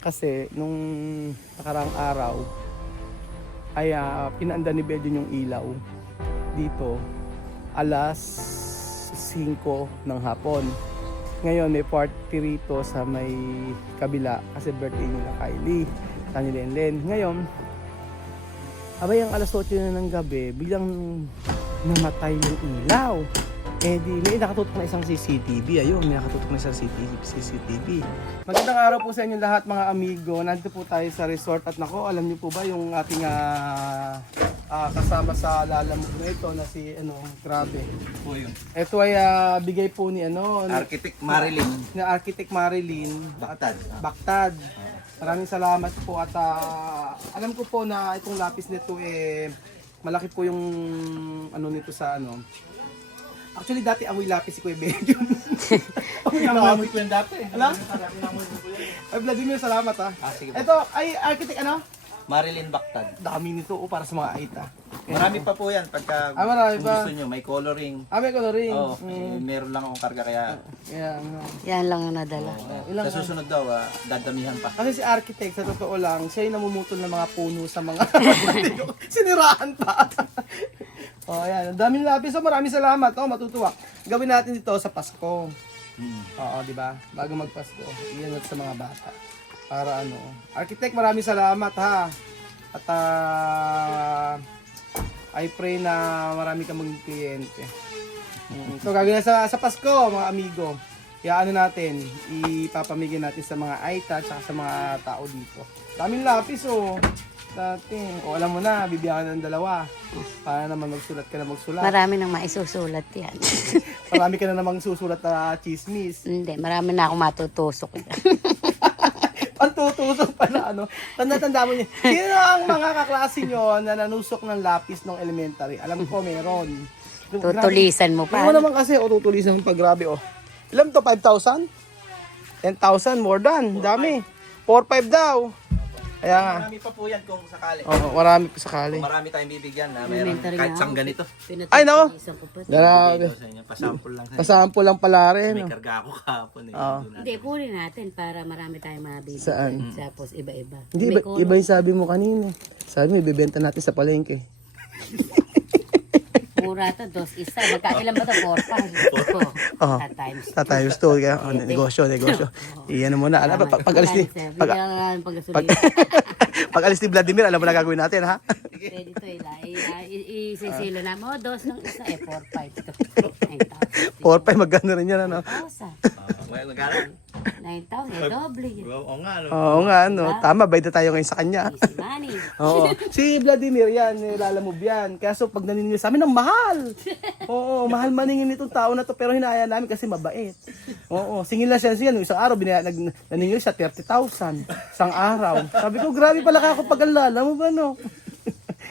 Kasi nung nakarang araw ay pinaanda ni Bedyon yung ilaw dito alas 5 ng hapon. Ngayon may party rito sa may kabila kasi birthday nila Kylie, ni Lenlen. Ngayon, abay ang alas 8 na ng gabi, biglang namatay yung ilaw. Eh di, may nakatutok na isang CCTV. Ayun, may nakatutok na isang CCTV. Magandang araw po sa inyo lahat mga amigo. Nandito po tayo sa resort at nako, alam niyo po ba yung ating kasama sa lalamog na ito na si grabe. Po yun. Ito ay bigay po ni Architect Marilyn na Architect Marilyn Baktad. Baktad. Maraming salamat po at alam ko po na itong lapis nito malaki po yung nito sa Actually dati amoy lapis si Kuya Benjo. Amoy ko yan dati. Alam? Ay Vladimir, salamat ha. Sige. Ito ay Architect Marilyn Baktad. Dami nito para sa mga aita. Marami pa po yan pagka marami kung pa. gusto nyo. May coloring. May coloring. Oo, meron lang akong karga kaya Yan, Yan lang ang nadala. ilang sa susunod daw dadamihan pa. Kasi si Architect, sa totoo lang, siya yung namumutol ng mga puno sa mga siniraan pa. Ayan. Ang daming lapis. Maraming salamat. Matutuwa. Gawin natin ito sa Pasko. Oo, di ba? Bago magpasko. Iyan sa mga bata. Para Architect, maraming salamat ha. At I pray na marami kang maging kliyente. Ito gagawin na sa Pasko, mga amigo. Natin, ipapamigay natin sa mga Aita at sa mga tao dito. Daming lapis natin. Alam mo na, bibigyan ka ng dalawa. Para naman magsulat ka na magsulat. Marami nang maisusulat yan. Marami ka na namang susulat na chismis. Hindi, marami na akong matutusok. Ang tutusok pala, Tanda-tanda mo niya. Sino ang mga kaklase nyo na nanusok ng lapis ng elementary? Alam ko, meron. Tutulisan mo pa. Hindi mo naman kasi, tutulisan mo pa, grabe, Ilan to? 5,000? 10,000? More than. Dami. 4,500 daw. Kaya nga. Marami pa po yan kung sakali. Marami pa sakali. Kung marami tayong bibigyan na meron Elementary kahit na sang ako. ganito. Ay, no? Grabe. Grabe. Pasample lang. Pasample lang pala rin. May karga ako kahapon. Hindi, puli natin para marami tayong mabibigyan. Saan? Tapos iba-iba. Hindi, May color. iba yung sabi mo kanina. Sabi mo, ibibenta natin sa palengke. Mura to, 2 isa. Magkailan ba to? 4, 5. Oo. Times Times 2. Kaya, negosyo. Iyan mo na. Alam, pag alis ni... Pag alis ni Vladimir, alam mo na gagawin natin, ha? Pwede ito isisilo na mo. 2 ng isa 4, 5. 4-5, magkano rin yan, 9,000. Magkano? 9,000, doble yun. Oo nga. Oo nga, Tama, bayad tayo ngayon sa kanya. Easy money. Oo. Si Vladimir yan, nilalamove yan. Kaso pag naniningil sa amin, ang mahal. Oo, mahal maningin itong tao na to. Pero hinaya namin kasi mabait. Oo, singil na siya. Nung isang araw, naningil siya 30,000. Isang araw. Sabi ko, grabe pala ka ako pag mo ba,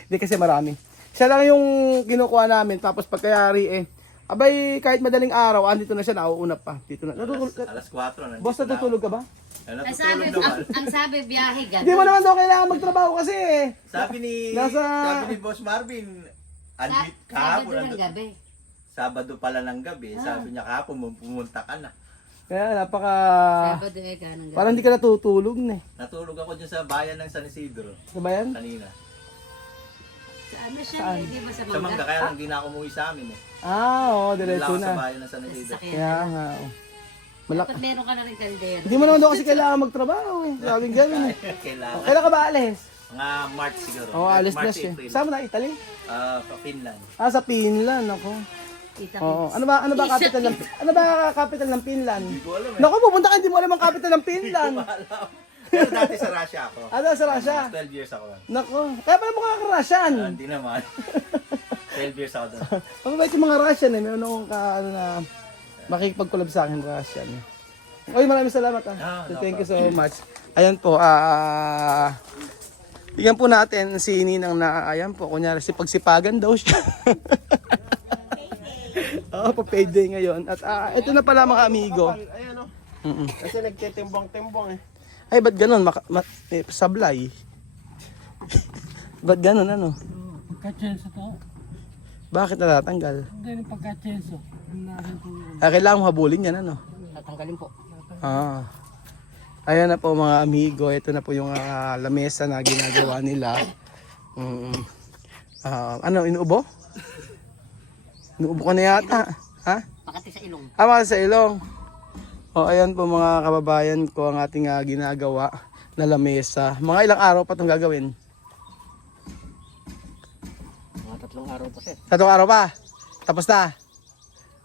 Hindi kasi marami. Siya lang yung kinukuha namin. Tapos pagkayari abay, kahit madaling araw, andito na siya, nauuna pa. Dito na. Alas 4 na. Boss, natutulog ka ba? Ang sabi, biyahe Hindi mo naman daw kailangan magtrabaho kasi Sabi ni Boss Marvin, andit kahapon. Sabado ng gabi. Sabado pala ng gabi. Sabi niya kahapon, pumunta ka na. Kaya Sabado ganang gabi. parang hindi ka natutulog na Natulog ako dyan sa bayan ng San Isidro Ano ba yan? kanina. Ano siya, Saan? di ba sa Sa Mangga, mangga? kaya lang di na ako umuwi sa amin Oo, Doon diretso lang ako sa na. bayan ng San Isidro. Kaya nga, Dapat meron ka na rin kaldero. Hindi mo naman daw kasi kailangan magtrabaho Sabing gano'n Kailangan. Kailan ka ba alis? Mga March siguro. Alis na March, siya. April. Saan mo na, Italy? Finland. Sa Finland, ako. Kita Oo. Ano ba capital ng Finland? Hindi ko alam Naku, pupunta ka, hindi mo alam ang capital ng Finland. Pero dati sa Russia ako. Sa Russia? 12 years ako doon. Naku, kaya pala mukha kang Russian. Hindi naman. 12 years ako doon. Mababait yung mga Russian Meron akong na makikipag-collab sa akin Russian. Oy, maraming salamat No Thank you so much. Ayan po, bigyan po natin si Ninang na, ayan po, kunyari si pagsipagan daw siya. Pa payday ngayon. At ito na pala mga amigo. Ayan Kasi nagtitimbang-timbang Ay, ba't ganun? Sablay. Ba't ganun, Pagka-chenso to. Bakit natatanggal? Hindi yung pagka-chenso. Kailangan mo habulin yan, Tatanggalin po. Ayan na po mga amigo, ito na po yung lamesa na ginagawa nila. Ano, inuubo? Inuubo ka na yata. Ha? Makati sa ilong. Ama sa ilong. O ayan po mga kababayan ko ang ating ginagawa na lamesa. Mga ilang araw pa itong gagawin? Mga 3 araw pa sir. 3 araw pa? Tapos na?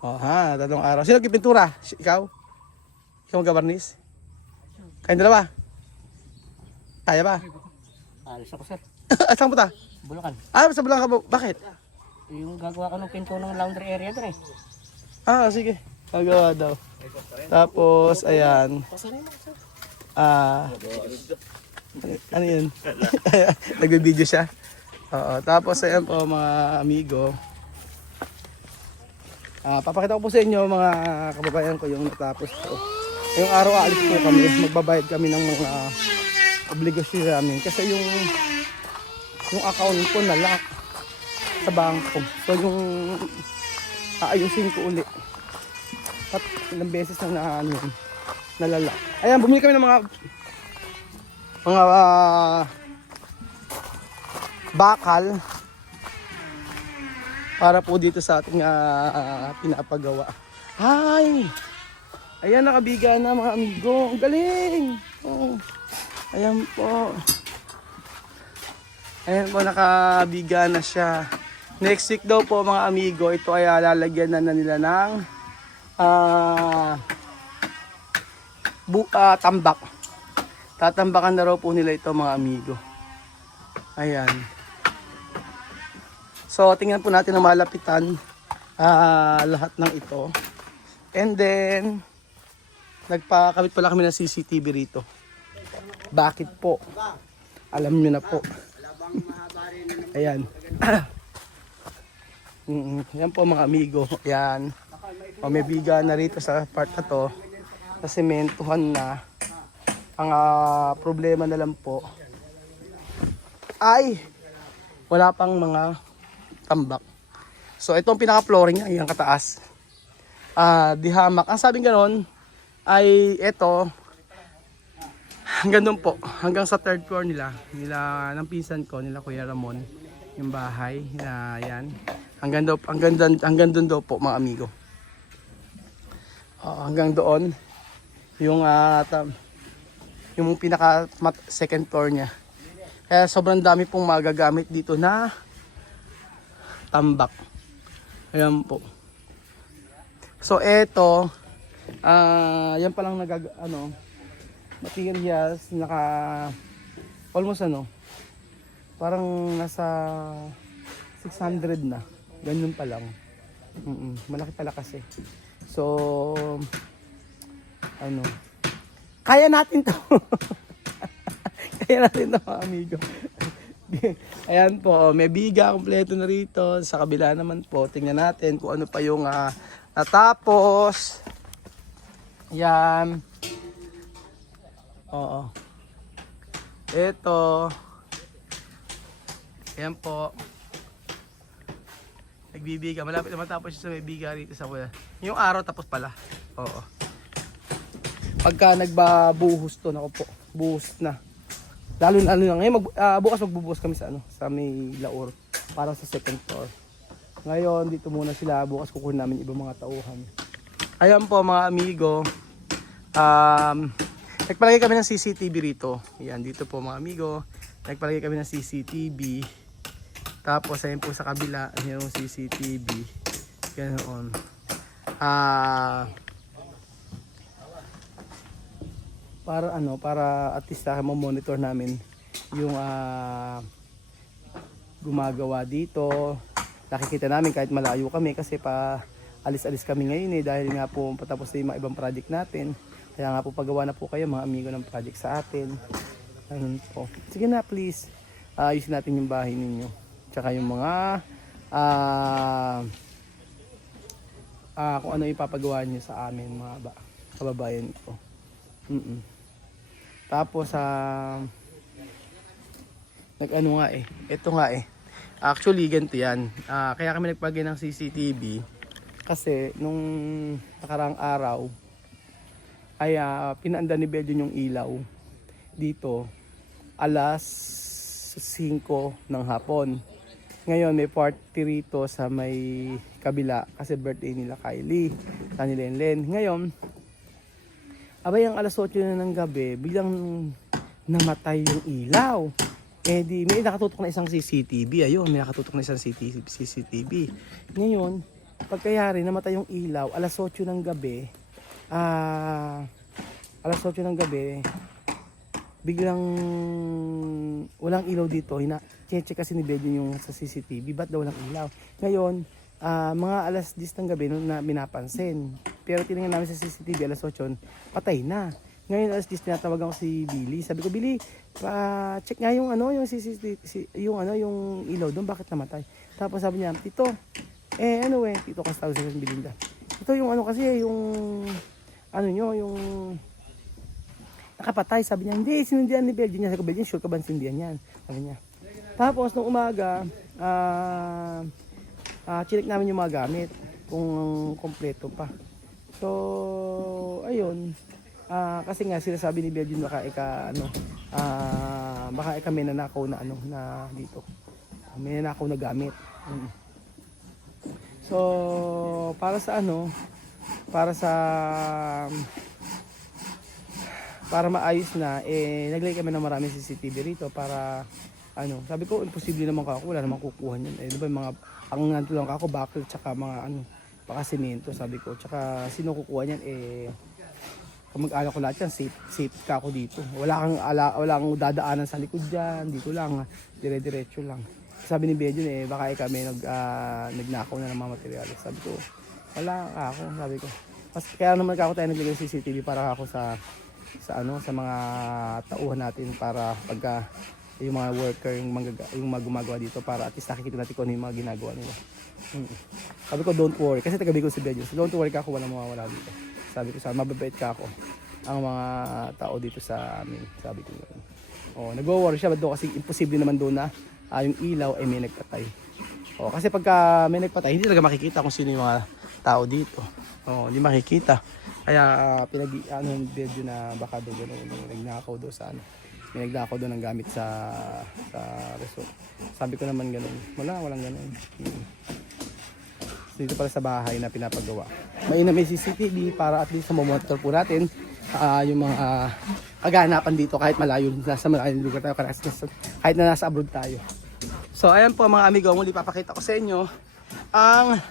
O ha, 3 araw. Sino nagpipintura? Ikaw? Ikaw mag-gabarnis? Kayong dalawa? Kaya ba? Alis ako sir. Saan punta? Bulacan. Sa Bulacan ka ba? Bakit? Yung gagawa ko ng pinto ng laundry area doon Sige. Gagawa daw. Tapos, ayan. Ano yun? Nagbe-video siya. Oo. Tapos, ayan po mga amigo. Papakita ko po sa inyo mga kababayan ko yung natapos po. Yung araw aalis po kami. Magbabayad kami ng mga obligasyon namin. Kasi yung account ko nalock sa bangko. So yung aayusin ko uli. At ilang beses na nalala. Ayan, bumili kami ng mga bakal para po dito sa ating pinapagawa. Ay! Ayan, nakabiga na mga amigo. Ang galing! Oh. Ayan po. Ayan po, nakabiga na siya. Next week daw po mga amigo, ito ay lalagyan na nila ng tambak. Tatambakan na raw po nila ito mga amigo. Ayan. So, tingnan po natin ang malapitan lahat ng ito. And then, nagpakabit pala kami ng CCTV rito. Bakit po? Alam nyo na po. Ayan. Yan po mga amigo. Ayan. May biga na rito sa part na to. Sa sementuhan na. Ang problema na lang po ay wala pang mga tambak. So itong pinaka-flooring niya, yung kataas. Dihamak. Ang sabing ganon ay ito hanggang doon po, hanggang sa 3rd floor nila ng pinsan ko, nila Kuya Ramon, yung bahay na yan. Hanggang doon daw po mga amigo. Hanggang doon yung pinaka 2nd floor niya. Kaya sobrang dami pong magagamit dito na tambak. Ayan po. So eto, yan palang materials almost parang nasa 600 na. Ganun pa lang. Malaki pala kasi. So kaya natin to. Kaya natin to mga amigo. Ayan po, may biga kompleto na rito. Sa kabila naman po, tingnan natin kung ano pa yung natapos. Yan. Oo. Ito. Ayan po. Nagbibiga. Malapit na matapos siya sa may biga rito sa kuya. Yung araw tapos pala. Oo. Pagka nagbabuhos to, nako po. Buhos na. Lalo na ngayon, bukas magbubuhos kami sa may Laur. Para sa 2nd floor. Ngayon, dito muna sila. Bukas kukunin namin ibang mga tauhan. Ayan po mga amigo. Nagpalagay kami ng CCTV rito. Ayan, dito po mga amigo. Nagpalagay kami ng CCTV. Tapos, ayun po sa kabila, yung CCTV. Ganoon. Para at least monitor namin yung gumagawa dito. Nakikita namin kahit malayo kami kasi alis-alis kami ngayon dahil nga po patapos na yung mga ibang project natin. Kaya nga po pagawa na po kayo mga amigo ng project sa atin. Ayun po. Sige na please. Ayusin natin yung bahay ninyo. Tsaka yung mga kung ano ipapagawa nyo sa amin mga kababayan ko. Tapos ito nga actually ganito yan. Kaya kami nagpagay ng CCTV kasi nung nakaraang araw ay pinaanda ni Belgium yung ilaw dito alas 5 ng hapon. Ngayon may party rito sa may kabila kasi birthday nila Kylie, sa ni Lenlen. Ngayon, abay ang alas 8 na ng gabi, biglang namatay yung ilaw. Eh di, may nakatutok na isang CCTV. Ayun, may nakatutok na isang CCTV. Ngayon, pagkayari namatay yung ilaw, alas 8 ng gabi, alas 8 ng gabi, biglang walang ilaw dito. Check kasi ni Bedin yung sa CCTV, ba't daw walang ilaw? Ngayon, mga alas 10 ng gabi nung binapansin. Pero tinignan namin sa CCTV, alas 8, patay na. Ngayon alas 10 tinatawagan ko si Billy. Sabi ko, Billy, pa-check nga yung yung CCTV, yung ilaw doon, bakit namatay? Tapos sabi niya, Tito, Tito kasi tawag sa Belinda. Ito yung kasi yung yung nakapatay. Sabi niya, hindi, sinundihan ni Belgian niya. Sabi ko, Belgian, sure ka ba sinundihan yan? Sabi niya. Tapos, nung umaga, chinek namin yung mga gamit kung kompleto pa. So, ayun. Kasi nga, sinasabi ni Belgian, baka may nanakaw na na dito. May nanakaw na gamit. So, para maayos na, naglagay kami ng maraming CCTV rito para sabi ko imposible naman wala namang kukuha niyan. Di ba yung mga ang nandulang ako bakal tsaka mga baka semento, sabi ko. Tsaka sino kukuha niyan kamag-anak ko lahat yan, safe ka ako dito. Wala kang dadaanan sa likod diyan, dito lang, dire-diretso lang. Sabi ni Bedyon baka kami nagnakaw na ng mga materyales. Sabi ko, wala ako, sabi ko. Kaya naman ako tayo naglagay ng CCTV para ako sa mga tauhan natin para pagka yung mga worker, yung mga gumagawa dito para at least nakikita natin kung ano yung mga ginagawa nila. Sabi ko, don't worry. Kasi tagabi ko si Bedyon. So, don't worry ka ako, walang mawawala dito. Sabi ko, mababait ka ako. Ang mga tao dito sa amin. Sabi ko, nag-worry siya. Doon kasi imposible naman doon na yung ilaw ay may nagpatay. Kasi pagka may nagpatay, hindi talaga makikita kung sino yung mga tao dito. Hindi makikita. Kaya yung video na baka doon nagnakaw doon sa may nagnakaw doon ng gamit sa resort. Sabi ko naman ganun. Walang ganun. Dito pala sa bahay na pinapagawa. May CCTV para at least mamonitor po natin yung mga kaganapan dito kahit malayo. Nasa malayong lugar tayo kahit na nasa abroad tayo. So ayan po mga amigo, muli papakita ko sa inyo ang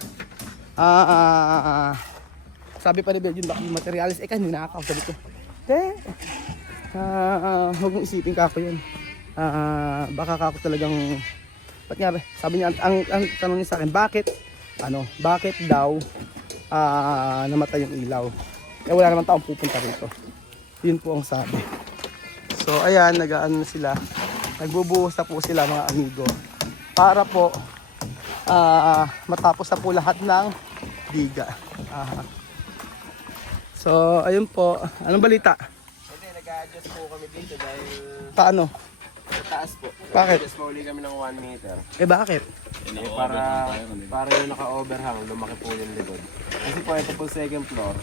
sabi pa ni Belgian baka yung materials kanina nakakaw. Sabi ko huwag mong isipin ka ako yun. Baka ako talagang ba't nga ba? Sabi niya ang tanong niya sa akin, bakit daw namatay yung ilaw? Wala naman taong pupunta rito. Yun po ang sabi. So ayan, nagbubuhos na po sila mga amigo para po matapos na po lahat ng biga. So ayun po, anong balita? Hindi, nag-a-adjust po kami dito dahil Paano? sa taas po. Bakit? Nag-adjust po ulit kami ng 1 meter. Bakit? Para yung naka-overhang, lumaki po yung likod. Kasi po, ito po second floor.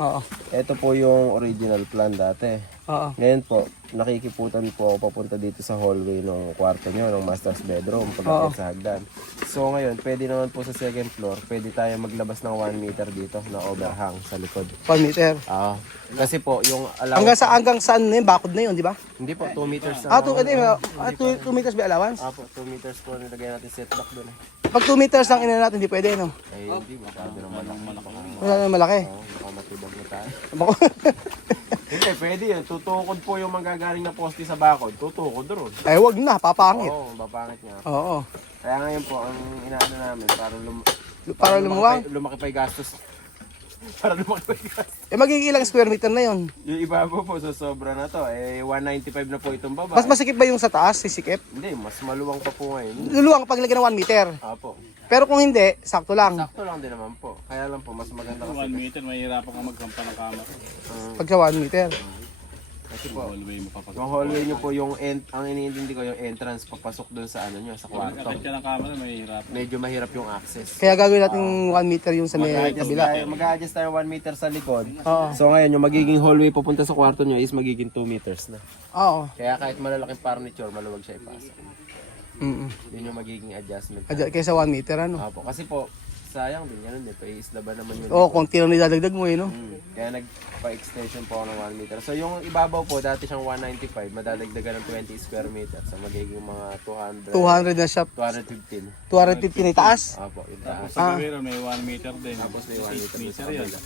Oo. Ito po yung original plan dati. Oo. Ngayon po, nakikiputan po ako papunta dito sa hallway ng kwarto nyo, ng master's bedroom, pagkakit sa hagdan. So ngayon, pwede naman po sa second floor, pwede tayo maglabas ng 1 meter dito na overhang sa likod. 1 meter. Kasi po, yung Hanggang saan na yun? Bakod na yun, di ba? Hindi po, 2 meters na. 2 meters ba allowance? Po, 2 meters po nilagay natin setback doon. Pag 2 meters lang ina natin, hindi pwede, no? Ay, hindi, masyado naman malaki. Wala na malaki. Baka matibag na tayo. Bako. Hindi, pwede yun. Tutukod po yung manggagaling na poste sa bakod. Tutukod doon. Ay, wag na, papangit. Oo, babangit niya. Oo. Kaya ngayon po, ang inaano namin, Para lumuwang. lumaki pa yung gastos. Para lumaki pa yung gastos. Magiging ilang square meter na yun. Yung iba po, so sobra na to. 195 na po itong baba. Mas masikip ba yung sa taas, sisikip? Hindi, mas maluwang pa po ngayon. Luluwang pag lagyan ng 1 meter. Apo. Pero kung hindi, sakto lang. Sakto lang din naman po. Kaya lang po, mas maganda kasi. 1 meter, mahirapan ka magsampa ng camera. Pag sa 1 meter. Kasi po, yung hallway nyo po, ang iniintindi ko yung entrance, papasok dun sa ano nyo, sa kwarto. Medyo mahirap yung access. Kaya gagawin natin 1 meter yung sa may kabila. Mag-a-adjust tayo 1 meter sa likod. Oo. So ngayon, yung magiging hallway papunta sa kwarto nyo is magiging 2 meters na. Oo. Kaya kahit malalaking furniture, maluwag siya ipasok. Yun yung magiging adjustment. Kaysa 1 meter ano. Opo, kasi po, sayang din, ganun din. Paiislaba naman yun. Oo, konti lang nidadagdag mo eh, no? Kaya nagpa-extension po ako ng 1 meter. So yung ibabaw po, dati siyang 195, madadagdagan ng 20 square meters. So magiging mga 200, 200 na siya. 215. 250 na itaas. Opo, yung taas. Sa gawin, may 1 meter din. Tapos may 1 meter sa kabila.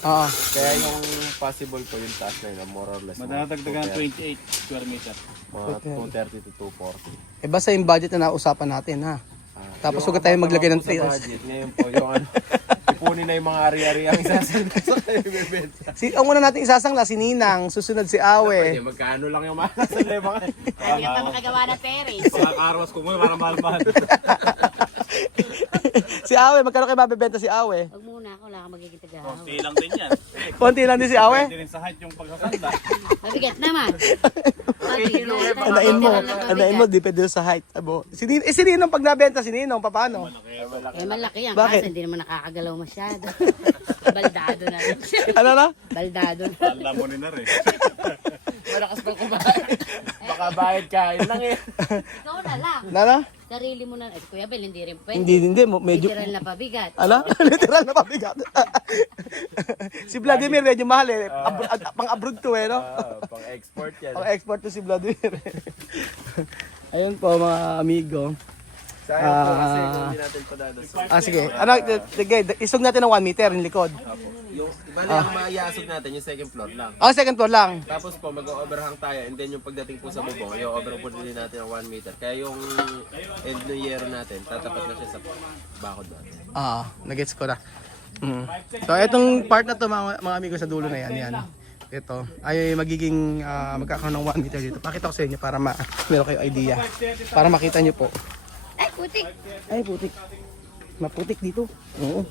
Oo. Kaya yung possible po yung taas na yun, more or less. Madadagdagan ng 28 square meter. Mga 230 to 240. Eh basta yung budget na nausapan natin ha. Tapos huwag tayo maglagay ng sa budget. Ngayon po, yung ano, ipunin na yung mga ari-ari ang isasangla sa kayo bibenta. Ang una natin isasangla, si Ninang, susunod si Awe. Pwede, magkano lang yung mga sa lema. Hindi ka pa makagawa ng Paris. Pagkakaros ko muna para mahal-mahal. Si Awe, magkano kayo mabibenta si Awe? Huwag muna ako, wala ka magiging tagahaw. Konti lang din yan. Konti lang din si Awe. Hindi rin sa height yung pagsasanda. Mabigat naman. Andain mo, depende sa height. Abo. Si Ninong pag nabenta, si Ninong, paano? Eh, malaki yan. Bakit? Kaso hindi naman nakakagalaw masyado. Baldado na rin siya. Ano na? Baldado na. Alam mo rin na rin. Malakas pang kumain. Baka bayad kain lang eh. Ikaw na lang. Nana? Sarili mo na. Kuya Bel, hindi rin pwede. Hindi, medyo... Literal na pabigat. Ano? Literal na pabigat. Si Vladimir medyo mahal eh. Pang-abroad to eh, no? Pang-export yan. Pang-export to si Vladimir. Ayun po mga amigo. Sayang po kasi kung hindi natin padadasal. Sige. Sige, isog natin ng 1 meter yung likod. Yung ibali ang maiasog natin yung second floor lang. Second floor lang. Tapos po mag-overhang tayo and then yung pagdating po sa bubong, yung overhang po din natin ng 1 meter. Kaya yung end ng yero natin, tatapat na siya sa bakod natin. Nagets ko na. So itong part na to mga amigo sa dulo na yan. Ito ay magiging magkakaroon ng 1 meter dito. Pakita ko sa inyo para meron kayo idea. Para makita nyo po. Ay, putik. Ay, putik. Maputik dito. Oo.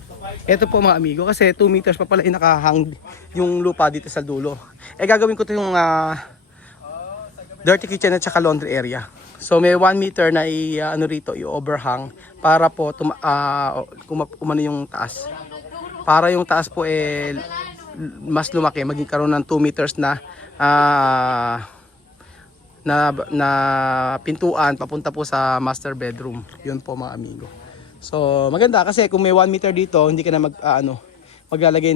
Ito po mga amigo kasi 2 meters pa pala nakahang yung lupa dito sa dulo. Gagawin ko 'to yung dirty kitchen at saka laundry area. So may 1 meter na rito, i-overhang para po umano yung taas. Para yung taas po mas lumaki, maging karoon ng 2 meters na pintuan papunta po sa master bedroom. Yun po mga amigo. So maganda kasi kung may 1 meter dito, hindi ka na maglalagay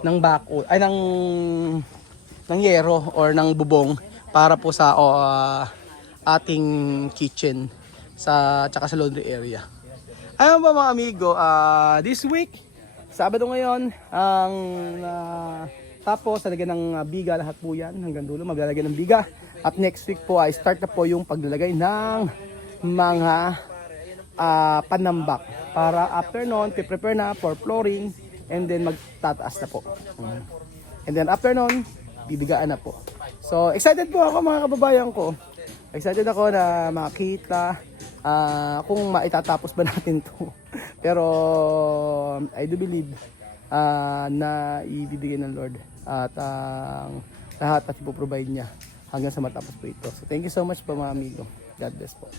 ng bako ay ng yero or ng bubong para po sa ating kitchen tsaka sa laundry area. Ayun ba mga amigo, this week Sabado ngayon ang tapos lalagyan ng biga lahat po yan hanggang dulo maglalagay ng biga at next week po ay start na po yung paglalagay ng mga panambak para after noon prepare na for flooring and then magtataas na po and then after noon bibigaan na po. So excited po ako mga kababayan ko, excited ako na makita kung maitatapos ba natin to pero I do believe na ibibigay ng Lord at lahat at ipoprovide niya hanggang sa matapos po ito. So thank you so much po mga amigo. God bless po.